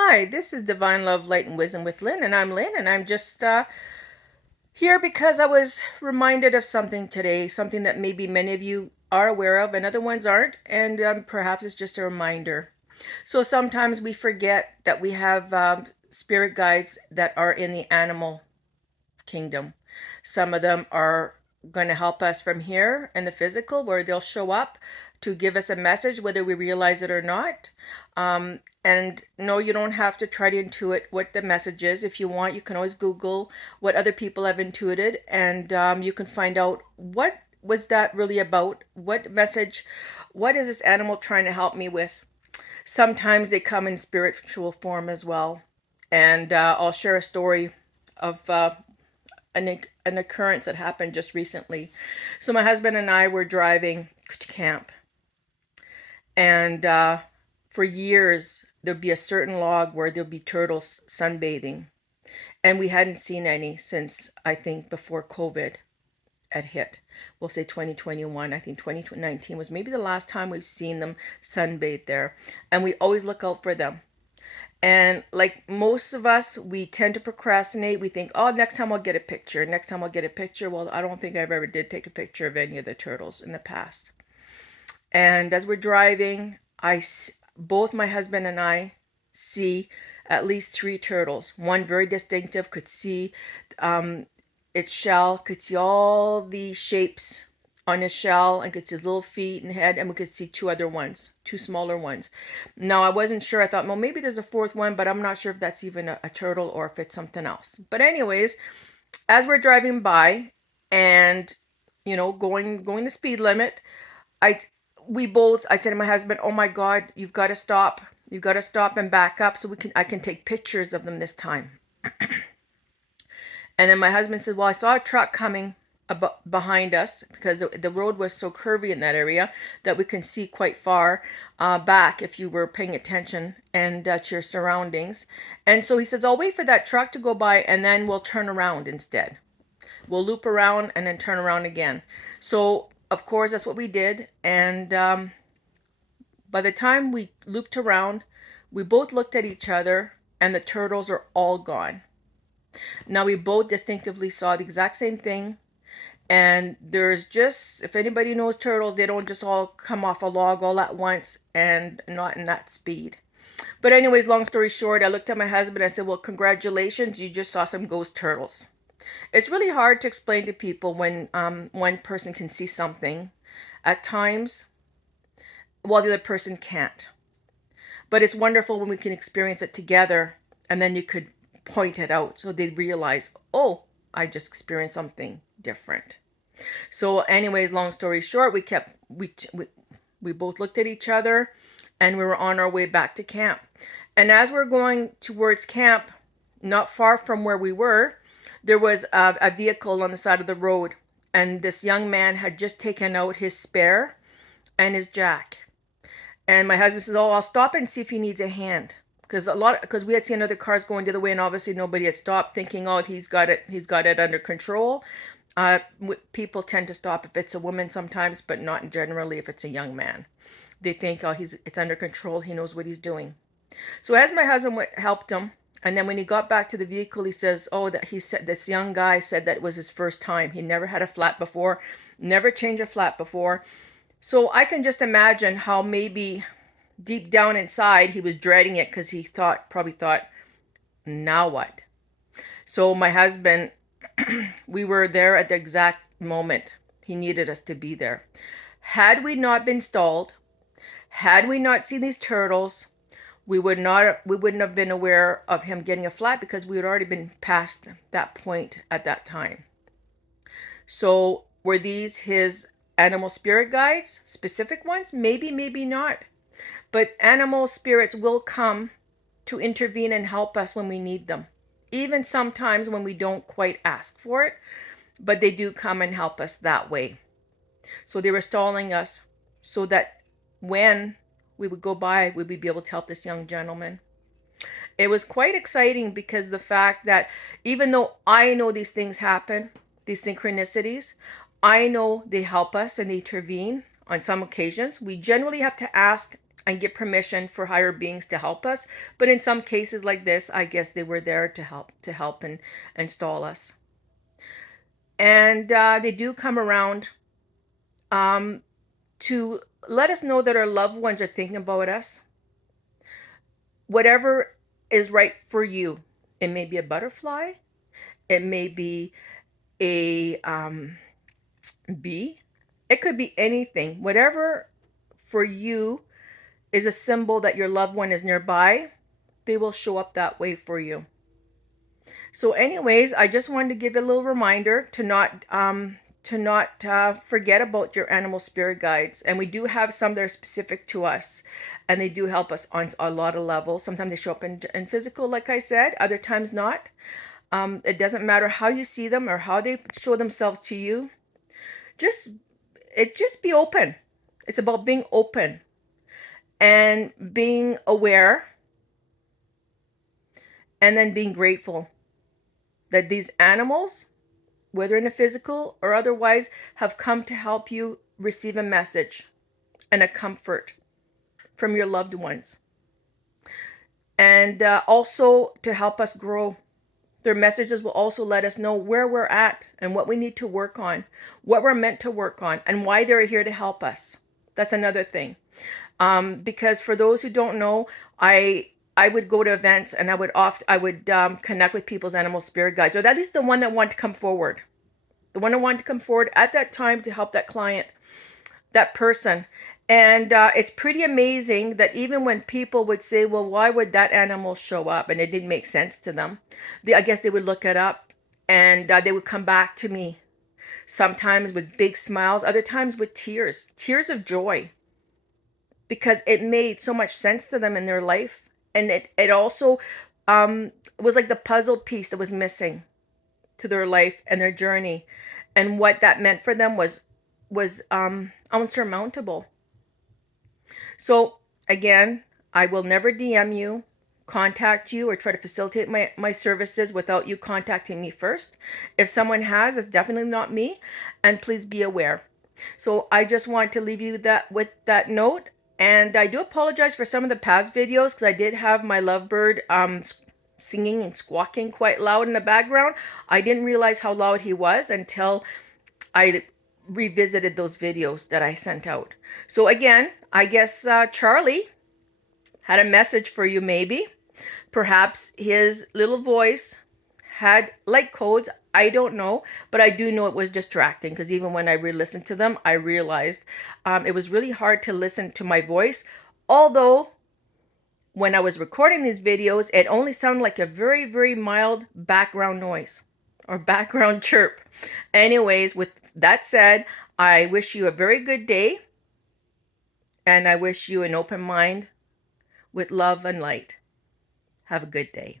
Hi, this is Divine Love, Light, and Wisdom with Lynn, and I'm Lynn, and I'm just here because I was reminded of something today, something that maybe many of you are aware of and other ones aren't, and perhaps it's just a reminder. So sometimes we forget that we have spirit guides that are in the animal kingdom. Some of them are going to help us from here in the physical, where they'll show up to give us a message, whether we realize it or not. And no, you don't have to try to intuit what the message is. If you want, you can always Google what other people have intuited, and you can find out what was that really about. What message? What is this animal trying to help me with? Sometimes they come in spiritual form as well, and I'll share a story of an occurrence that happened just recently. So my husband and I were driving to camp, and for years there'd be a certain log where there'd be turtles sunbathing, and we hadn't seen any since I think before COVID had hit. We'll say 2021. I think 2019 was maybe the last time we've seen them sunbathe there, and we always look out for them. And like most of us, we tend to procrastinate. We think, oh, next time I'll get a picture. Next time I'll get a picture. Well, I don't think I've ever did take a picture of any of the turtles in the past. And as we're driving, both my husband and I see at least three turtles. One very distinctive, could see um, its shell, could see all the shapes on his shell, and could see his little feet and head, and we could see two other ones, two smaller ones. Now I wasn't sure. I thought, well, maybe there's a fourth one, but I'm not sure if that's even a turtle or if it's something else. But anyways, as we're driving by, and going the speed limit, I I said to my husband, "Oh my God, you've got to stop. You've got to stop and back up so I can take pictures of them this time." And then my husband said, "Well, I saw a truck coming behind us because the road was so curvy in that area that we can see quite far back if you were paying attention and to your surroundings." And so he says, "I'll wait for that truck to go by and then we'll turn around instead. We'll loop around and then turn around again." So of course that's what we did, and by the time we looped around, we both looked at each other and the turtles are all gone. Now we both distinctively saw the exact same thing. And there's just, if anybody knows turtles, they don't just all come off a log all at once, and not in that speed. But anyways, long story short, I looked at my husband and I said, "Well, congratulations, you just saw some ghost turtles." It's really hard to explain to people when one person can see something at times while the other person can't. But it's wonderful when we can experience it together, and then you could point it out so they realize, oh, I just experienced something different. So anyways, long story short, we both looked at each other, and we were on our way back to camp. And as we're going towards camp, not far from where we were, there was a vehicle on the side of the road, and this young man had just taken out his spare and his jack. And my husband says, "Oh, I'll stop and see if he needs a hand." Because we had seen other cars going the other way, and obviously nobody had stopped, thinking, "Oh, he's got it under control." People tend to stop if it's a woman sometimes, but not generally if it's a young man. They think, "Oh, it's under control. He knows what he's doing." So as my husband helped him, and then when he got back to the vehicle, he says, "Oh, that he said this young guy said that it was his first time. He never had a flat before, never changed a flat before." So I can just imagine how maybe deep down inside he was dreading it, because he probably thought, now what? So my husband, we were there at the exact moment he needed us to be there. Had we not been stalled, had we not seen these turtles, we wouldn't have been aware of him getting a flat, because we had already been past that point at that time. So were these his animal spirit guides, specific ones? Maybe, maybe not. But animal spirits will come to intervene and help us when we need them. Even sometimes when we don't quite ask for it, but they do come and help us that way. So they were stalling us so that when we would go by, we would be able to help this young gentleman. It was quite exciting, because the fact that even though I know these things happen, these synchronicities, I know they help us and they intervene on some occasions. We generally have to ask and get permission for higher beings to help us. But in some cases like this, I guess they were there to help and install us. And they do come around to let us know that our loved ones are thinking about us. Whatever is right for you. It may be a butterfly. It may be a bee. It could be anything. Whatever for you is a symbol that your loved one is nearby, they will show up that way for you. So anyways, I just wanted to give you a little reminder to not forget about your animal spirit guides. And we do have some that are specific to us, and they do help us on a lot of levels. Sometimes they show up in physical, like I said, other times not. It doesn't matter how you see them or how they show themselves to you. Just be open. It's about being open and being aware, and then being grateful that these animals, whether in a physical or otherwise, have come to help you receive a message and a comfort from your loved ones. And also to help us grow. Their messages will also let us know where we're at and what we need to work on, what we're meant to work on, and why they're here to help us. That's another thing. Because for those who don't know, I would go to events and I would connect with people's animal spirit guides, or that is the one that wanted to come forward. The one that wanted to come forward at that time to help that client, that person. And it's pretty amazing that even when people would say, well, why would that animal show up? And it didn't make sense to them. I guess they would look it up, and they would come back to me. Sometimes with big smiles, other times with tears of joy. Because it made so much sense to them in their life. And it also was like the puzzle piece that was missing to their life and their journey. And what that meant for them was unsurmountable. So again, I will never DM you, contact you, or try to facilitate my services without you contacting me first. If someone has, it's definitely not me. And please be aware. So I just want to leave you with that note. And I do apologize for some of the past videos, because I did have my lovebird singing and squawking quite loud in the background. I didn't realize how loud he was until I revisited those videos that I sent out. So again, I guess Charlie had a message for you maybe. Perhaps his little voice had light codes. I don't know, but I do know it was distracting, because even when I re-listened to them, I realized it was really hard to listen to my voice. Although when I was recording these videos, it only sounded like a very, very mild background noise or background chirp. Anyways, with that said, I wish you a very good day, and I wish you an open mind with love and light. Have a good day.